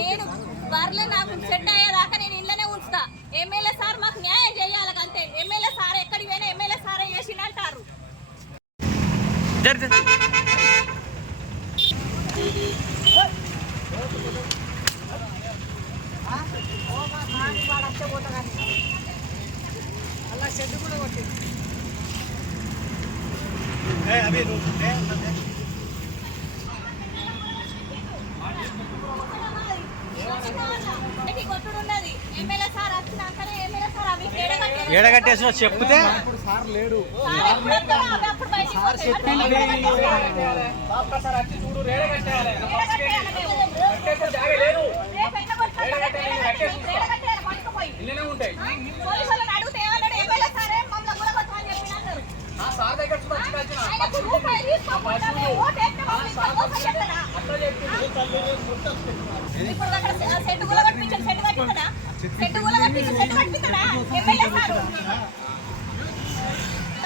నేను బర్రె నాకు సెట్ అయ్యేదాకా నేను ఇంట్లోనే ఉంచుతా. ఎమ్మెల్యే సార్ మాకు న్యాయం చేయాలి అంతే. ఎమ్మెల్యే సార్ ఎక్కడికి పోయినా ఎమ్మెల్యే సార్ చేసిన అంటారు అలా షెడ్ కూడా కొట్టింది. ఇంత మోసం చేస్తారా? ఇప్పుడు అక్కడ సెట్ గుల కట్టించాడు సెట్ కట్టించాడు సెట్ కట్టిస్తాడా? MLA sir.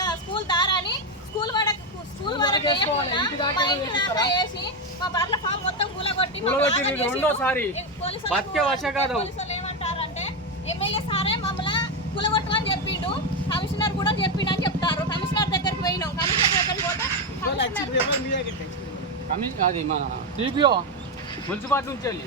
ఆ, స్కూల్ దారాని స్కూల్ వరకు స్కూల్ వరకు మా ఇంటి దాకా వేసి మా బర్ల ఫామ్ మొత్తం కూలగొట్టి. రెండోసారి. ఏ- పోలీసు వాళ్ళు- బతికే వర్షాకాలం. పోలీసు వాళ్ళు ఏమంటారంటే ఎమ్మెల్యే సారే మమ్మల్ని కూలగొట్టమని చెప్పిండు కమిషనర్ కూడా చెప్పిండు అని చెప్తారు. కమిషనర్ దగ్గరికి పోయినాం. కమిషనర్ దగ్గరికి పోతే అది మన టీపీఓ మున్సిపాలిటీ నుంచి వెళ్ళి.